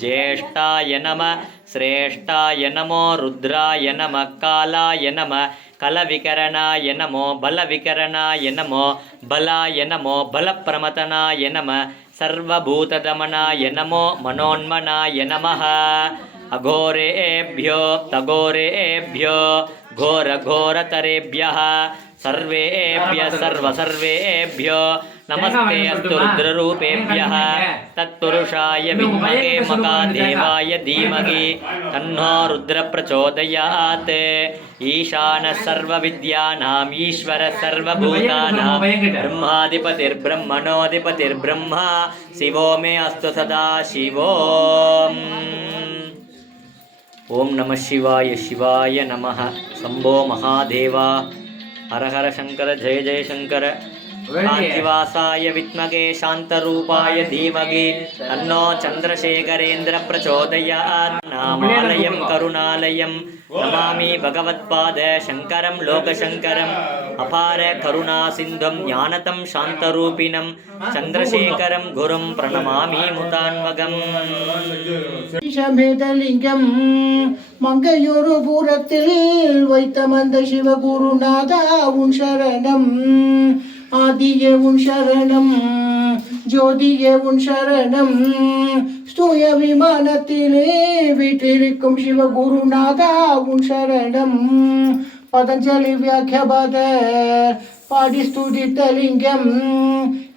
ज्येष्ठाय नमः श्रेष्ठाय नमो रुद्राय नमः कालाय नमः कलविकरणाय नमो बलविकरणाय नमो बलाय नमो बलप्रमतनाय नमः सर्वभूतदमनाय नमो मनोन्मनाय नमः अघोरेभ्यो तघोरेभ्यो घोरघोरतरेभ्यः सर्वेभ्यः सर्वेभ्यो नमस्ते अस्तु रुद्ररूपेभ्यः तत्पुरुषाय विद्महे महादेवाय धीमहि तन्नो रुद्र प्रचोदयात् ईशानः सर्वविद्यानाम् ईश्वरः सर्वभूतानां ब्रह्माधिपतिर्ब्रह्मणोऽधिपतिर्ब्रह्मा शिवो मे अस्तु सदा शिवो ओम नमः शिवाय शिवाय नमः शंभो महादेवा हर हर शंकर जय जय शंकर कांतिवासाय विद्महे शांतरूपाय धीमहि तन्नो चंद्रशेखरेन्द्र प्रचोदयात् नामालयं करुणालयं नमामि भगवत्पाद शंकरं लोकशंकरम् अपार करुणा सिंधुं ज्ञानतं शांतरूपिणं चंद्रशेखरं गुरुं प्रणमामि मुतान्वगम् சமேதலிங்கம் மங்கையொரு பூரத்தில் வைத்த மந்த சிவகுருநாதா உன் சரணம் ஆதிய உன் சரணம் ஜோதிய உன் சரணம் ஸ்தூய விமானத்திலே வீற்றிருக்கும் சிவகுருநாதா உன் சரணம் பதஞ்சலி வியாக்கியபாத பாடி ஸ்துதித்த லிங்கம்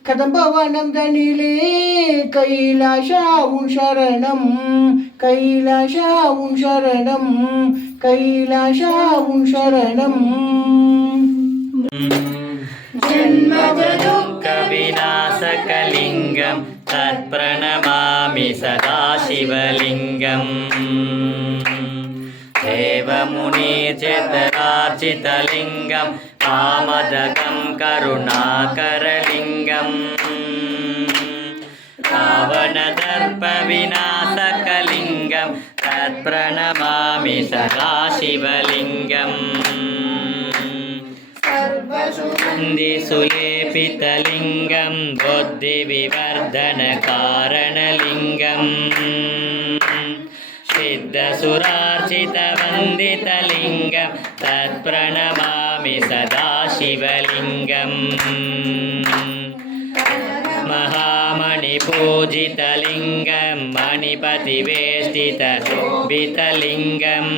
கதம்பவனந்தனிலே கைலாஷா உன் சரணம் கைலாஷா உன் சரணம் கைலாஷா உன் சரணம் जन्मदुःखविनाशकलिङ्गं तत्प्रणमामि सदा शिवलिङ्गम् देवमुनिचितरार्चितलिङ्गं कामदगं करुणाकरलिङ्गं पावनदर्पविनाशकलिङ्गं तत्प्रणमामि सदा शिवलिङ्गम् सुलेपितलिङ्गं बुद्धिविवर्धनकारणलिङ्गं सिद्धसुरार्चितवन्दितलिङ्गं तत्प्रणमामि सदा शिवलिङ्गम् महामणिपूजितलिङ्गं मणिपतिवेष्टितशोभितलिङ्गम्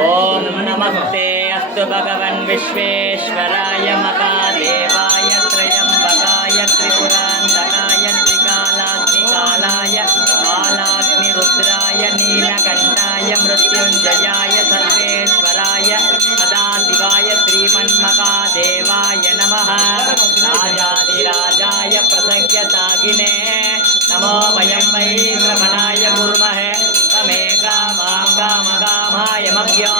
ओम नमस्ते अस्तु भगवन् विश्वेश्वराय महादेवाय त्र्यंबकाय त्रिपुरान्तकाय त्रिकालाग्निकालाय कालाग्निरुद्राय नीलकण्ठाय मृत्युञ्जयाय सर्वेश्वराय सदाशिवाय श्रीमन्महादेवाय नमः राजाधिराजाय प्रसज्ञतागिने नमो वयं वै श्रवणाय कुर्महे तमे कामाय मभ्यो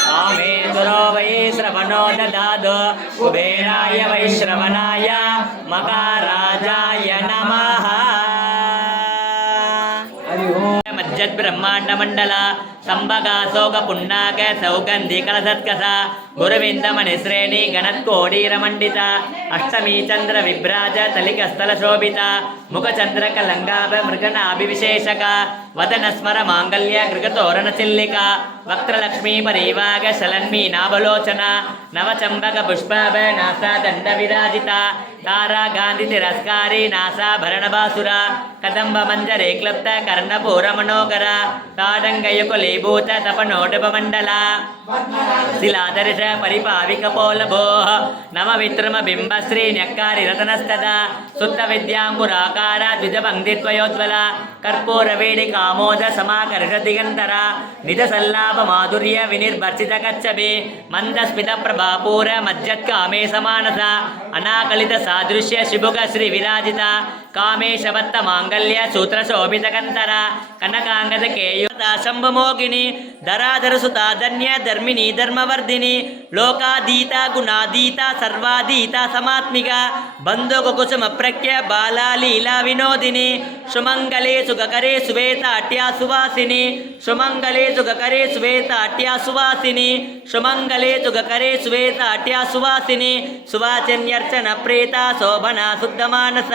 कामे दुरो वै श्रवणो ददातु कुबेराय वै श्रवणाय मकाराजाय नमः ब्रह्मांडमंडल संभगासोक पुण्णाक सौगंधि कलसत्कस गुरुविंदमणि श्रेणी गणत्कोडीरमंडित अष्टमी चंद्र विभ्राज तलिकस्थल शोभित मुखचंद्र कलंगाभ मृगनाभिविशेषक वदन स्मर मांगल्य कृगतोरण चिल्लिक वक्त्रलक्ष्मी परिवाग शलन्मी नाभलोचन नवचंबक पुष्पाभ नासा दंड विराजित तारा गांधी तिरस्कारी नासा भरणबासुर कदंब मंजरे क्लप्त कर्णपूर मनोकर ताडंगयुकुलीभूत तपनोडपमंडल शिलादर्श परिपाविक पोलभोः नम वित्रम बिंब श्री न्यक्कारी रतनस्तदा सुत्त विद्यांकुराकार द्विजपंक्तिद्वयोज्वल कर्पूर वेडि कामोद समाकर्ष दिगंतर निज सल्लाभ माधुर्य विनिर्भर्षित कच्छपि मंदस्मित प्रभापूर मज्जत्कामे समानस अनाकलित सादृश्य शिबुक श्री विराजित कामेशवत्त मांगल्य सूत्र शोभित कंतर कनकांगद केयु ಧರ್ಮಕರ್ತಾ ಶಂಭಮೋಗಿನಿ ಧರಾಧರಸುತಾ ಧನ್ಯ ಧರ್ಮಿಣಿ ಧರ್ಮವರ್ಧಿನಿ ಲೋಕಾದೀತ ಗುಣಾದೀತ ಸರ್ವಾದೀತ ಸಮಾತ್ಮಿಕ ಬಂಧು ಕುಸುಮ ಪ್ರಖ್ಯ ಬಾಲಾ ಲೀಲಾ ವಿನೋದಿನಿ ಸುಮಂಗಲೇ ಸುಖಕರೇ ಸುವೇತಾಟ್ಯ ಸುವಾಸಿನಿ ಸುಮಂಗಲೇ ಸುಖಕರೇ ಸುವೇತಾಟ್ಯ ಸುವಾಸಿನಿ ಸುಮಂಗಲೇ ಸುಖಕರೇ ಸುವೇತಾಟ್ಯ ಸುವಾಸಿನಿ ಸುವಾಚನ್ಯರ್ಚನ ಪ್ರೇತ ಶೋಭನ ಶುದ್ಧ ಮಾನಸ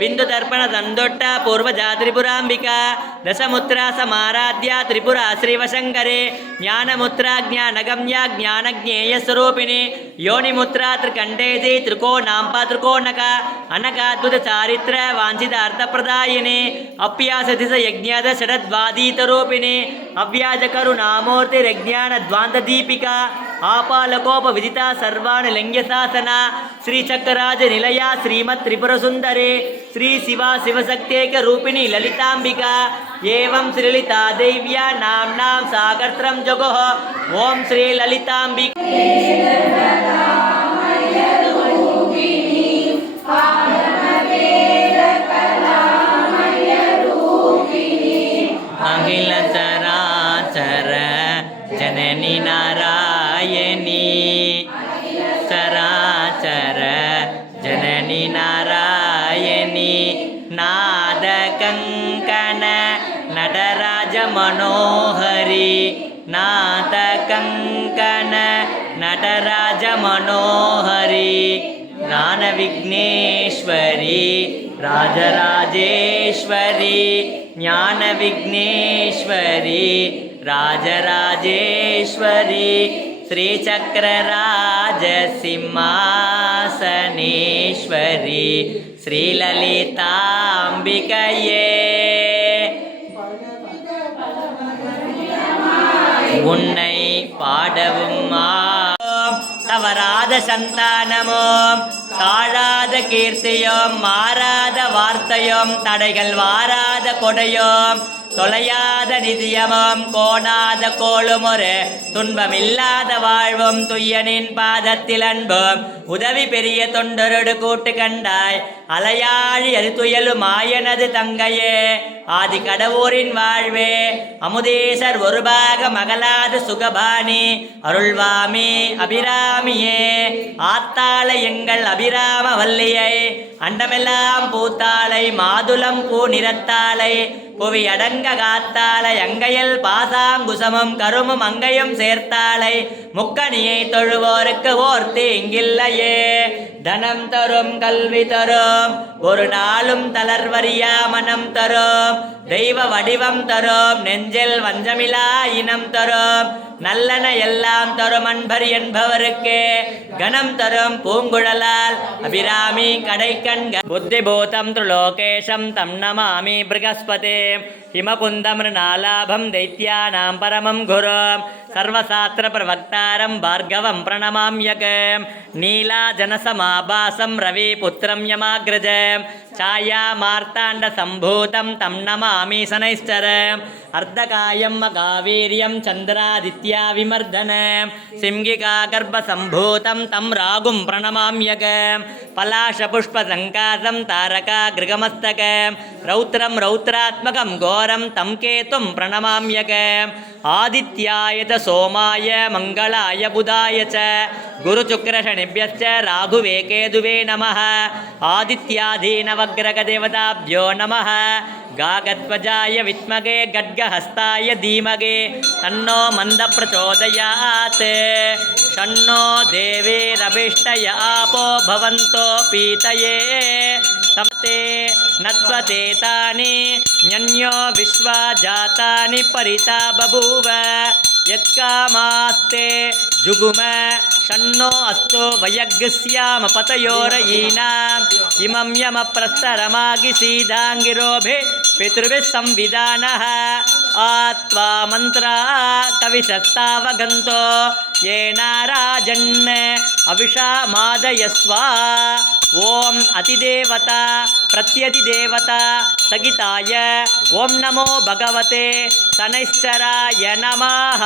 ಬಿಂದು ದರ್ಪಣ ಸಂದೊಟ್ಟ ಪೂರ್ವಜ ತ್ರಿಪುರಾಂಬಿಕಾ ದಶಮುತ್ರ ಸಮಾರಾಧ್ಯ ತ್ರಿಪುರ ಶ್ರೀವಶಂಕರೇ ಜ್ಞಾನಮುತ್ರ ಜ್ಞಾನಗಮ್ಯ ಜ್ಞಾನಜ್ಞೇಯ ಸ್ವರೂಪಿಣಿ ಯೋನಿಮುತ್ರ ತ್ರಿಕಂಡೇಸಿ ತ್ರಿಕೋಣಾಂಪ ತ್ರಿಕೋಣಕ ಅನಗಾದ್ಭುತ ಚಾರಿತ್ರ ವಾಂಛಿತಾರ್ಥಪ್ರದಾಯಿನಿ ಅಪ್ಯಾಸತಿಸ ಯಜ್ಞದ ಷಡದ್ವಾದೀತರೂಪಿಣಿ ಅವ್ಯಾಜ ಕರುಣಾಮೂರ್ತಿರಜ್ಞಾನ ದ್ವಾಂತ ದೀಪಿಕಾ ಆಪಾಲಕೋಪ ವಿದಿತಾ ಸರ್ವಾಣಿ ಲಂಘ್ಯ ಶಾಸನ ಶ್ರೀಚಕ್ರರಾಜ ನಿಲಯ ಶ್ರೀಮತ್ ತ್ರಿಪುರ ಸುಂದರಿ ಶ್ರೀ ಶಿವ ಶಿವಶಕ್ತೇಕ ರೂಪಿಣಿ ಲಲಿತಾಂಬಿಕಾ ಏವಂ ಶ್ರೀಲಲಿತಾ ದೇವ್ಯಾ ನಾಮ್ನಾಂ ಸಾಕರ್ತೃಂ ಜಗೋಃ ಓಂ ಶ್ರೀ ಲಲಿತಾಂಬಿಕಾ ಅಖಿಲ ಚರಾಚರ ಜನನಿ ನಾರಾಯಣಿ ಚರಾಚರ ಜನನಿ ನಾರಾಯಣಿ ನಾದ ಕಂಕಣ ನಟರಾಜ ಮನೋಹರಿ ನಾದ ಕಂಕಣ ನಟರಾಜ ಮನೋಹರಿ ಜ್ಞಾನ ವಿಘ್ನೇಶ್ವರಿ ರಾಜರಾಜೇಶ್ವರಿ ಜ್ಞಾನ ವಿಘ್ನೇಶ್ವರಿ ರಾಜರಾಜೇಶ್ವರಿ ಶ್ರೀಚಕ್ರರಾಜ ಸಿಂಹಾಸನೇಶ್ವರಿ ಶ್ರೀಲಲಿತಾಂಬಿಕೆಯೇ உன்னை பாடவும் தவறாத சந்தானமும் தாழாத கீர்த்தியும் மாறாத வார்த்தையும் தடைகள் வாராத கொடையும் தொலையாத நிதியமும் கோணாத கோளும் ஒரு துன்பமில்லாத வாழ்வும் துய்யனின் பாதத்தில் அன்பும் உதவி பெரிய தொண்டரொடு கூட்டு கண்டாய் அலையாழி அது துயலும் மாயனது தங்கையே ஆதி கடவுரின் வாழ்வே அமுதேசர் ஒரு பாக மகளாது சுகபாணி அருள்வாமி அபிராமியே ஆத்தாளை எங்கள் அபிராம வல்லியை அண்டமெல்லாம் பூத்தாளை மாதுளம் பூ நிறத்தாளை புவி அடங்க காத்தாளை அங்கையில் பாசாங்குசமும் கருமும் அங்கையும் சேர்த்தாளை முக்கணியை தொழுவோருக்கு ஓர்த்தி இங்கில்லையே தனம் தரும் கல்வி தரும் ஒரு நாளும் தளர்வறியா மனம் தரும் தெய்வ வடிவம் தரும் நெஞ்சில் வஞ்சமிலா இனம் தரும் நல்லன எல்லாம் தரும் அன்பர் என்பவருக்கு கணம் தரும் பூங்குழலால் அபிராமி கடைக்கண்க புத்திபூதம் துலோகேஷம் தம் நமாமி ப்ருகஸ்பதே हिमकुन्दं मृणालाभं दैत्यानां परमं गुरुं सर्वशास्त्रप्रवक्तारं भार्गवं प्रणमाम्यकं नीलाजनसमाभासं रविपुत्रं यमाग्रजं छायामार्ताण्डसम्भूतं तं नमामि शनैश्चरम् अर्धकायं मगावीर्यं चन्द्रादित्याविमर्दनं सिंहिकागर्भसम्भूतं तं रागुं प्रणमाम्यकं पलाशपुष्पसङ्कासं तारकागृगमस्तकं रौद्रं रौद्रात्मकं घोरं तं केतुं प्रणमाम्यकम् आदित्याय च सोमाय मङ्गलाय बुधाय च गुरुशुक्रशनिभ्यश्च राघुवे केतुवे नमः आदित्यादीनवग्रगदेवताभ्यो नमः गागध्वजाय विद्महे गड्गहस्ताय धीमहि तन्नो मन्दप्रचोदयात् षण्णो देवीरभिष्टय आपो भवन्तो पीतये सप्ते नत्वते तानि न्यन्यो विश्वा जातानि परिता बभूव यत्कामास्ते जुगुम षण्णो अस्तो वयग्स्याम पतयोरयीनाम् इमं यमप्रस्तरमागिसीदाङ्गिरोभिः पितृभिः संविधानः आत्वा मन्त्रा कविशस्तावगन्तो येनाराजन् अविषामादयस्वा ओम अतिदेवता प्रत्यतिदेवता सगिताय ओम नमो भगवते शनैश्चराय नमः।